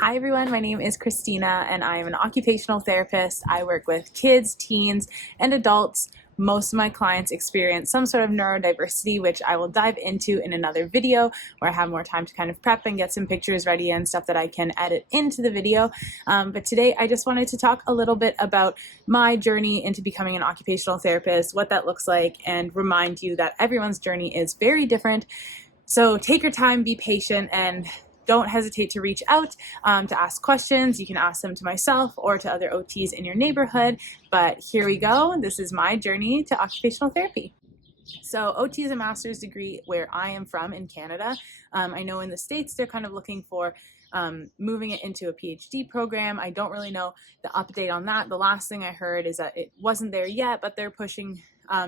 Hi everyone, my name is Kristina and I am an occupational therapist. I work with kids, teens, and adults. Most of my clients experience some sort of neurodiversity, which I will dive into in another video where I have more time to kind of prep and get some pictures ready and stuff that I can edit into the video. But today I just wanted to talk a little bit about my journey into becoming an occupational therapist, what that looks like, and remind you that everyone's journey is very different. So take your time, be patient, and don't hesitate to reach out to ask questions. You can ask them to myself or to other OTs in your neighborhood. But here we go. This is my journey to occupational therapy. So OT is a master's degree where I am from in Canada. I know in the States they're kind of looking for moving it into a PhD program. I don't really know the update on that. The last thing I heard is that it wasn't there yet, but they're pushing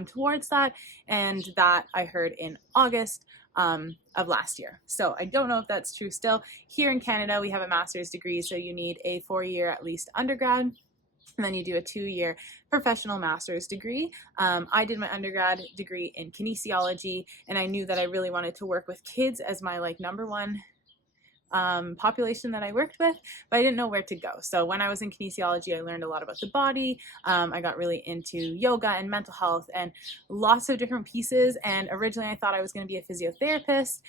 towards that, and that I heard in August of last year. So I don't know if that's true still. Here in Canada, we have a master's degree, so you need a 4-year at least undergrad, and then you do a 2-year professional master's degree. I did my undergrad degree in kinesiology, and I knew that I really wanted to work with kids as my number one population that I worked with, but I didn't know where to go. So when I was in kinesiology, I learned a lot about the body. I got really into yoga and mental health and lots of different pieces. And originally I thought I was going to be a physiotherapist,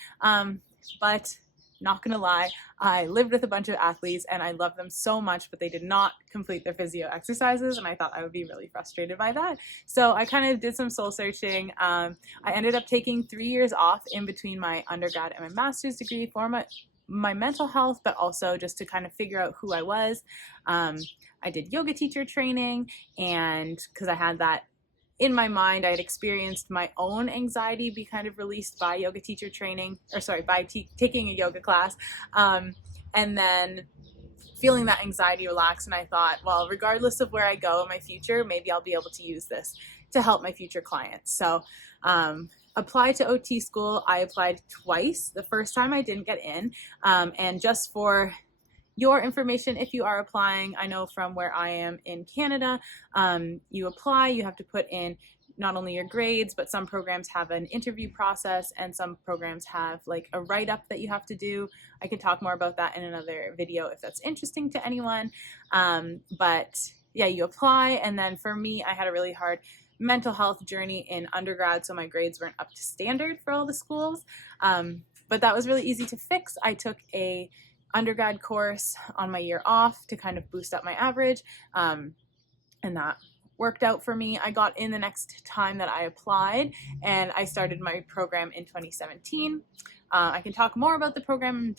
but not gonna lie, I lived with a bunch of athletes and I loved them so much, but they did not complete their physio exercises, and I thought I would be really frustrated by that. So I kind of did some soul searching. I ended up taking 3 years off in between my undergrad and my master's degree for my mental health, but also just to kind of figure out who I was. I did yoga teacher training, and because I had that in my mind, I had experienced my own anxiety be kind of released by yoga teacher training, by taking a yoga class, and then feeling that anxiety relax. And I thought, well, regardless of where I go in my future, maybe I'll be able to use this to help my future clients. So applied to OT school. I applied twice. The first time I didn't get in, and just for your information, if you are applying, I know from where I am in Canada, you apply, you have to put in not only your grades, but some programs have an interview process and some programs have like a write-up that you have to do. I can talk more about that in another video if that's interesting to anyone. But yeah, you apply, and then for me, I had a really hard mental health journey in undergrad, so my grades weren't up to standard for all the schools. But that was really easy to fix. I took a undergrad course on my year off to kind of boost up my average, and that worked out for me. I got in the next time that I applied, and I started my program in 2017. I can talk more about the program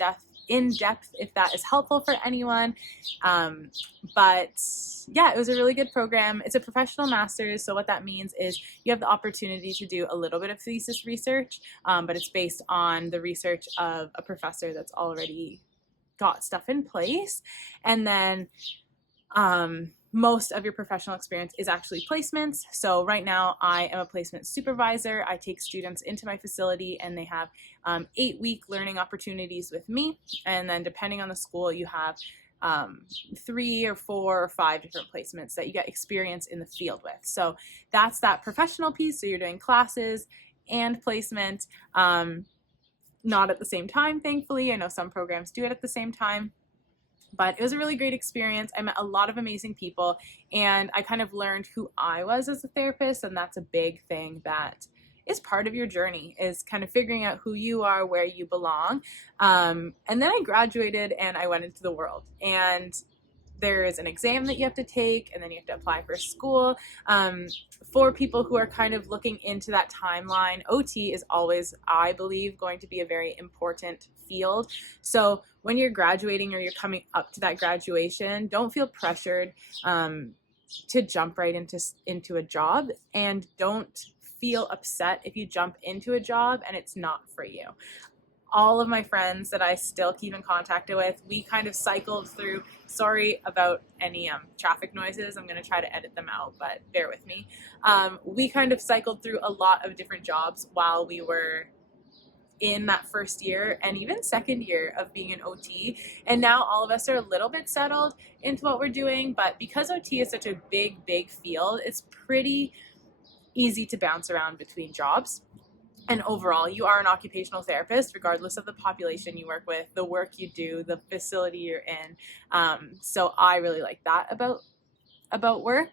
in depth if that is helpful for anyone. But yeah, it was a really good program. It's a professional master's, so what that means is you have the opportunity to do a little bit of thesis research, but it's based on the research of a professor that's already got stuff in place. And then most of your professional experience is actually placements. So right now I am a placement supervisor. I take students into my facility and they have 8-week learning opportunities with me. And then depending on the school, you have 3 or 4 or 5 different placements that you get experience in the field with. So that's that professional piece. So you're doing classes and placement, not at the same time, thankfully. I know some programs do it at the same time. But it was a really great experience. I met a lot of amazing people, and I kind of learned who I was as a therapist, and that's a big thing that is part of your journey, is kind of figuring out who you are, where you belong. And then I graduated and I went into the world, and there is an exam that you have to take, and then you have to apply for school. For people who are kind of looking into that timeline, OT is always, I believe, going to be a very important field. So when you're graduating or you're coming up to that graduation, don't feel pressured to jump right into a job, and don't feel upset if you jump into a job and it's not for you. All of my friends that I still keep in contact with, we kind of cycled through, sorry about any traffic noises, I'm going to try to edit them out, but bear with me. We kind of cycled through a lot of different jobs while we were in that first year and even second year of being an OT. And now all of us are a little bit settled into what we're doing, but because OT is such a big field, it's pretty easy to bounce around between jobs. And overall, you are an occupational therapist, regardless of the population you work with, the work you do, the facility you're in. So I really like that about work.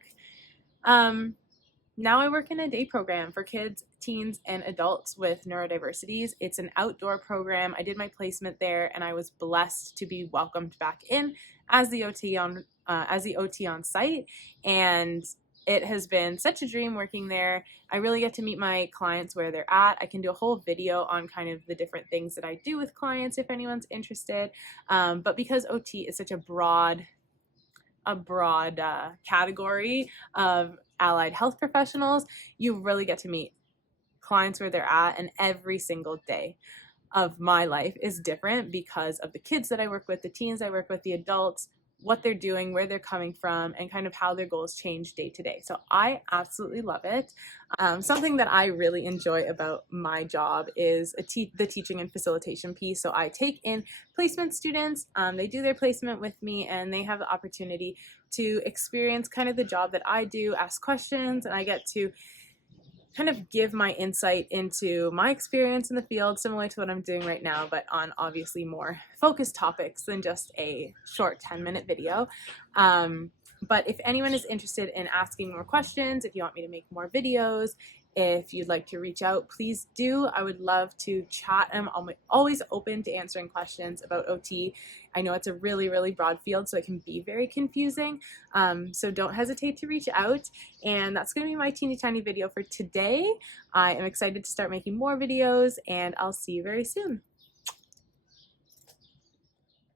Now I work in a day program for kids, teens, and adults with neurodiversities. It's an outdoor program. I did my placement there, and I was blessed to be welcomed back in as the OT on site. And it has been such a dream working there. I really get to meet my clients where they're at. I can do a whole video on kind of the different things that I do with clients if anyone's interested. But because OT is such a broad category of allied health professionals, you really get to meet clients where they're at, and every single day of my life is different because of the kids that I work with, the teens I work with, the adults, what they're doing, where they're coming from, and kind of how their goals change day to day. So I absolutely love it. Something that I really enjoy about my job is the teaching and facilitation piece. So I take in placement students, they do their placement with me, and they have the opportunity to experience kind of the job that I do, ask questions, and I get to kind of give my insight into my experience in the field, similar to what I'm doing right now, but on obviously more focused topics than just a short 10-minute video. But if anyone is interested in asking more questions, if you want me to make more videos, if you'd like to reach out, please do. I would love to chat. I'm always open to answering questions about OT. I know it's a really, really broad field, so it can be very confusing. So don't hesitate to reach out. And that's going to be my teeny tiny video for today. I am excited to start making more videos, and I'll see you very soon.